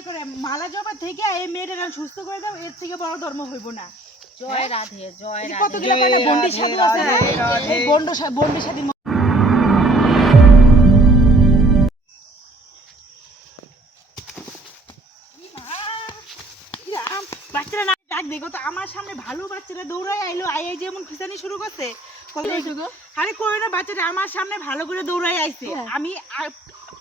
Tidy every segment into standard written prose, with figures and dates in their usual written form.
ইয়ে করে মালা জপা থেকে এই মেয়েটা সুস্থ করে দাও, এর থেকে বড় ধর্ম হইব না। জয় রাধে, জয় রাধে। কতগুলো মানে বন্ডি সাধু আছে না, এই বন্ডি সাধু বাচ্চারা না ডাক দেখো তো, আমার সামনে ভালো বাচ্চারা দৌড়ায় আইলো, আইয়ে যেমন খিসানি শুরু করছে। আরে কই না, বাচ্চাটা আমার সামনে ভালো করে দৌড়ায় আইছে, আমি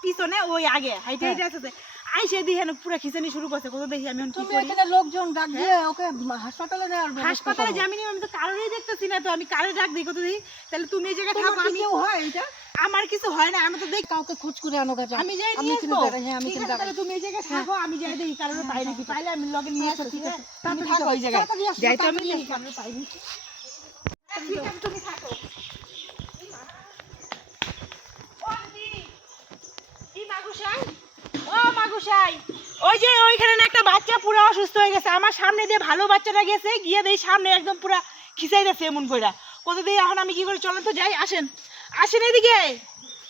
পিছনে ওই আগে হাইটে হাইটে আসছে, আইসে দিয়ে পুরো খিসানি শুরু করছে। কত দেখি আমি তুমি এখানে লোকজন ডাক দিয়ে ওকে হাসপাতালে নেওয়ার ব্যবস্থা হাসপাতালে জামিনি, আমি তো কারোরই দেখতেছি না, তো আমি কারো ডাক দিই কত দেখি। তাহলে তুমি এই জায়গায় থাকো, আমি হয় এটা আমার কিছু হয় না, আমি তো দেখি কাউকে খোঁজ করে আনো গেছে। আমি যাই নিয়ে আসবো। ঠিক আছে, তাহলে তুমি এই জায়গায় থাকো, আমি যাই দেখি কারোর পাই নাকি, পাইলে আমি লগে নিয়ে আসবো। ঠিক আছে, তুমি থাকো ওই জায়গায়, যাই তো আমি দেখি কারোর পাই নাকি। ঠিক আছে, তুমি থাকো। ও দিদি, কি মাগুসাই, ও মাগুসাই, ওই যে ওইখানে না একটা বাচ্চা পুরো অসুস্থ হয়ে গেছে, আমার সামনে দিয়ে ভালো বাচ্চাটা গেছে, গিয়ে দেই সামনে একদম পুরো খিসাই যাচ্ছে এমন কইরা। কত দিয়ে এখন আমি কি করে, চলেন তো যাই, আসেন আসেন এদিকে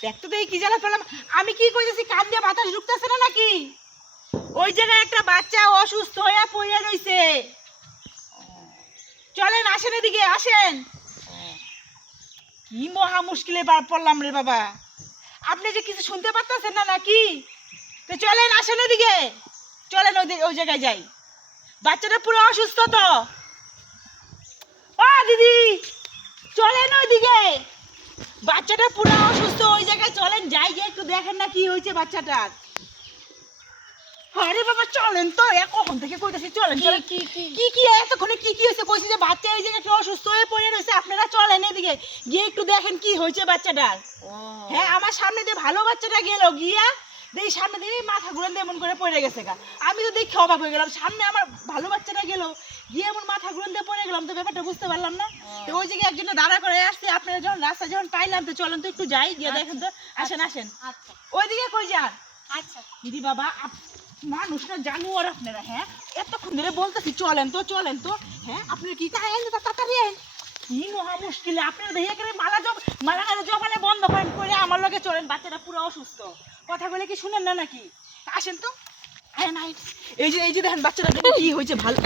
দেখতে তো, কি জ্বালা পেলাম আমি। কি কইতেছি, কান দিয়ে বাতাস ঢুকতেছে না নাকি? ওই জায়গায় একটা বাচ্চা অসুস্থ হয়ে পড়ে রইছে, চলেন আসেন এদিকে আসেন। কি মহা মুশকিলে পড়লাম রে বাবা, আপনি যে কিছু শুনতে পারতেছেন না নাকি? তো চলেন আসেন এদিকে, চলেন ওই জায়গায় যাই, বাচ্চাটা পুরো অসুস্থ তো। ও দিদি চলেন ওইদিকে, বাচ্চাটা পুরো অসুস্থ, ওই জায়গায় চলেন যাই, গিয়ে একটু দেখেন না কি হয়েছে বাচ্চাটার। আরে বাবা চলেন তো, কখন থেকে কইতাছি চলেন চলেন। কি কি কি কি এতক্ষণে কি কি হয়েছে কইছি যে বাচ্চা এই জায়গায় অসুস্থ হয়ে পড়ে রয়েছে, আপনারা চলেন এদিকে গিয়ে একটু দেখেন কি হয়েছে বাচ্চাটার। হ্যাঁ, আমার সামনে দিয়ে ভালো বাচ্চাটা গেল, গিয়া দেখি সামনে দিয়ে মাথা ঘুরান দিয়ে এমন করে পড়ে গেছে গা। আমি তো দেখে অবাক হয়ে গেলাম, সামনে আমার ভালো বাচ্চাটা গেল, গিয়ে এমন মাথা ঘুরান দিয়ে পড়ে গেলাম, তো ব্যাপারটা বুঝতে পারলাম না। তো ওই জায়গায় একজন দাঁড়া করে আসছে, আপনারা যখন রাস্তা যখন পাইলাম, তো চলেন তো একটু যাই, গিয়ে দেখেন তো, আসেন আসেন। ওইদিকে কই যান? আচ্ছা দিদি বাবা, মানুষ না জানুয়ার আপনারা। হ্যাঁ, এতক্ষণ ধরে বলতেছি চলেন তো চলেন তো, হ্যাঁ আপনারা কি তাড়াতাড়ি আইন। কি মহা মুশকিলে, আপনারা দেখে করে মালা জবানে বন্ধ করেন করে আমার লগে চলেন, বাচ্চাটা পুরো অসুস্থ, কথা বলে কি শুনেন না নাকি? আসেন তো, আইন আইন। এই যে দেখেন বাচ্চাটা কি হয়েছে, ভালো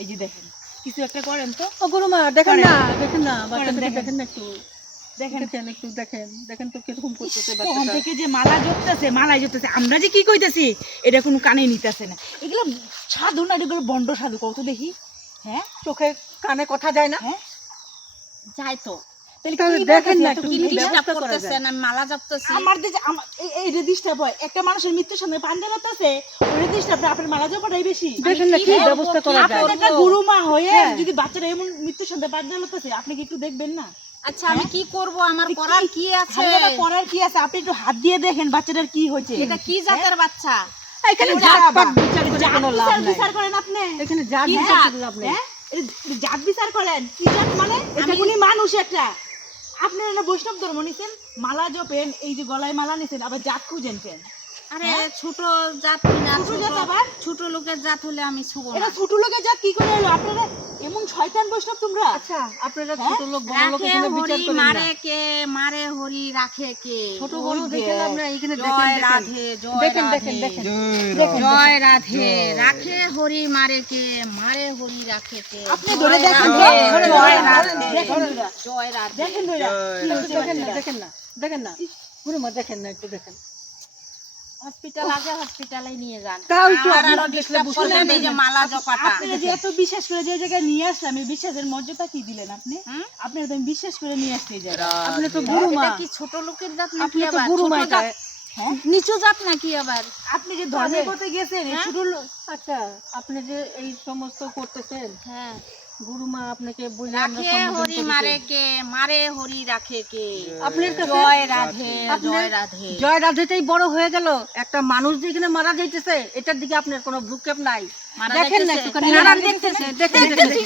এই যে দেখেন, কিছু একটা করেন তো। ও গুরুমা দেখেন না বাচ্চাটাকে দেখেন না একটু, দেখেন একটু দেখেন, দেখেন তো কিরকম করতেছে কখন বাচ্চাটা। থেকে যে মালাই জপতেছে, আমরা যে কি কইতেছি এটা কোনো কানে নিতেছে না। এগুলো সাধু না, এগুলো বন্ড সাধু, কত দেখি। হ্যাঁ, চোখে কানে কথা যায় না। হ্যাঁ যাই তো, তাহলে দেখেন না কি ডিস্টার্ব করতেছেন, আমি মালা জপতেছি। আমার এই রেজিস্টার হয়, একটা মানুষের মৃত্যুর সঙ্গে পাঞ্জা লতাছে, ওই রেজিস্টার আপনার মালা জপাটাই বেশি। দেখেন না কি ব্যবস্থা করা যায়। আপনি একটা গুরুমা হয়ে যদি বাচ্চারা এমন মৃত্যুর সঙ্গে পাঞ্জা লতাছে, আপনি কি একটু দেখবেন না? আচ্ছা আমি কি করব, আমার করার কি আছে? করার কি আছে, আপনি একটু হাত দিয়ে দেখেন বাচ্চাটার কি হয়েছে। এটা কি জাতের বাচ্চা? এখানে জাত বিচার করে কোনো লাভ নাই। বিচার করেন আপনি, এখানে জাত কি বিচার জাত? করে লাভ নাই। হ্যাঁ, জাত বিচার করেন। কি জাত মানে? এটা উনি মানুষ একটা, আপনারা না বৈষ্ণব ধর্ম নিছেন, মালা জপেন, এই যে গলায় মালা নিছেন, আবার জাত খুঁজেন কেন? আরে ছোট জাত না, ছোট জাত আবার? ছোট লোকের জাত হলে আমি ছুবো না। এটা ছোট লোকের জাত কি করে হলো? আপনারা এমন শয়তান বৈষ্ণব তোমরা। আচ্ছা আপনারা ছোট লোক বড় লোক রাখে এখানে বিচার হরি করেন না। মারে কে, মারে হরি রাখে কে। ছোট বড় দেখে লাভ নাই, এখানে জয় দেখেন রাধে, জয় দেখেন রাধে, দেখেন জয় রাধে। রাখে হরি মারে কে, মারে হরি রাখে কে। আপনি ধরে দেখেন, জয় রাধে, দেখেন জয় রাধে। দেখেন ধরে কি হচ্ছে দেখেন না গুরুমা দেখেন না একটু দেখেন। হসপিটাল আছে, হসপিটালে নিয়ে যান। তাও একটু আর আপনারা আরো দেখলে disturb বুঝতে করলেন, পারবেন এই যে না। মালা জপাটা। আপনারা যে এত বিশ্বাস করে যে জায়গায় নিয়ে আসলাম, এই বিশ্বাসের মর্যাদা কি দিলেন আপনি? আপনারা তো বিশ্বাস করে নিয়ে আসতে এই জায়গায়। আপনি তো গুরুমা, এটা কি ছোট লোকের জাত নাকি আপনি তো আবার? গুরুমা ছোট এটা। জাত, নিচু জাত নাকি আবার? আপনি যে ধর্মের পথে গেছেন, এই ছোট আচ্ছা আপনি যে এই সমস্ত করতেছেন, হ্যাঁ। গুরুমা আপনাকে বলে আমরা রাখে সম্বোধন হরি করি। মারে কে, মারে হরি রাখে কে। আপনার কাছে জয় রাধে, আপনার জয় রাধে। জয় রাধেটাই বড় হয়ে গেল। একটা মানুষ যেখানে মারা যাইতেছে এটার দিকে আপনার কোনো ভ্রুক্ষেপ নাই। মারা দেখেন না যাইতেছে? একটুখানি, মারা দেখেন দেখতেছে, দেখেন দেখতেছে।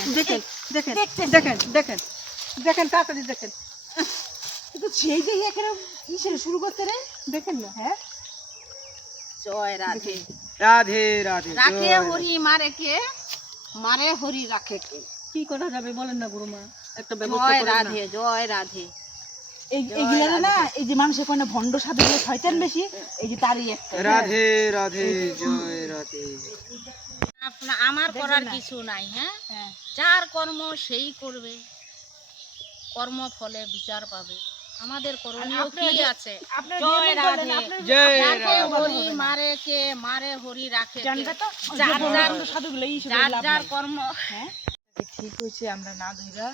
দেখেন দেখেন দেখেন দেখেন তাড়াতাড়ি দেখেন কিন্তু সেই যে এখানে কিসের শুরু করতে রে, দেখেন না। হ্যাঁ জয় রাধে। রাধে রাধে। রাখে হরি মারে কে, মারে হরি রাখে কে। কি করা যাবে বলেন না গুরুমা, একটা ব্যবস্থা জয় করেন না। রাধে, জয় রাধে। এইগুলা না এই যে মানুষের কোনো ভণ্ড সাধুগুলো শয়তান বেশি, এই যে তারই একটা। রাধে রাধে জয় রাধে। আমার করার কিছু নাই। হ্যাঁ, যার কর্ম সেই করবে, কর্ম ফলে বিচার পাবে। আমাদের করণীয় কি আছে? আপনারা জয় যেমন বলেন, রাধে। আপনারা জয় রাখে রাধে। হরি মারে কে, মারে হরি রাখে কে। জানবে তো যার যার সাধুগুলো এই যার যার কর্ম। হ্যাঁ ঠিক হয়েছে, আমরা না ধইরা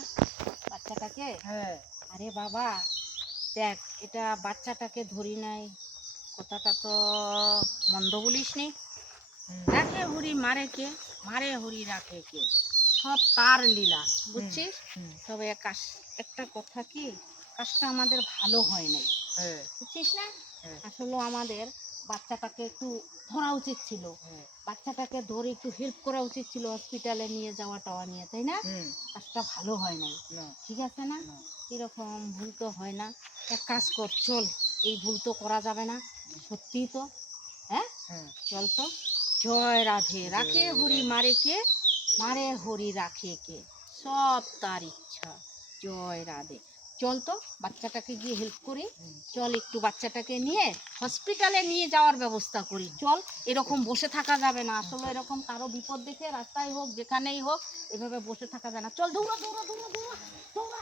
বাচ্চাটাকে, হ্যাঁ আরে বাবা দেখ, এটা বাচ্চাটাকে ধরি নাই, কথাটা তো মন্দ বলিস নি। রাখে হরি মারে কে, মারে হরি রাখে কে, সব তার লীলা, বুঝছিস? তবে একটা কথা কি, কাজটা আমাদের ভালো হয় নাই, হ্যাঁ বুঝছিস না? হ্যাঁ। আসলে আমাদের বাচ্চাটাকে একটু ধরা উচিত ছিল, বাচ্চাটাকে ধরে একটু হেল্প করা উচিত ছিল, হসপিটালে নিয়ে যাওয়া টাওয়া নিয়ে, তাই না? কাজটা ভালো হয় নাই, ঠিক আছে না? এরকম ভুল তো হয় না। এক কাজ কর, চল, এই ভুল তো করা যাবে না, সত্যি তো। হ্যাঁ, চল তো। জয় রাধে। রাখে হরি মারে কে, মারে হরি রাখে কে, সব তার ইচ্ছা। জয় রাধে। চল তো, বাচ্চাটাকে গিয়ে হেল্প করি। চল, একটু বাচ্চাটাকে নিয়ে হসপিটালে নিয়ে যাওয়ার ব্যবস্থা করি। চল, এরকম বসে থাকা যাবে না। আসলে এরকম কারো বিপদ দেখে রাস্তায় হোক যেখানেই হোক এভাবে বসে থাকা যায় না। চল, দৌড়া দৌড়া দৌড়া দৌড়া দৌড়া।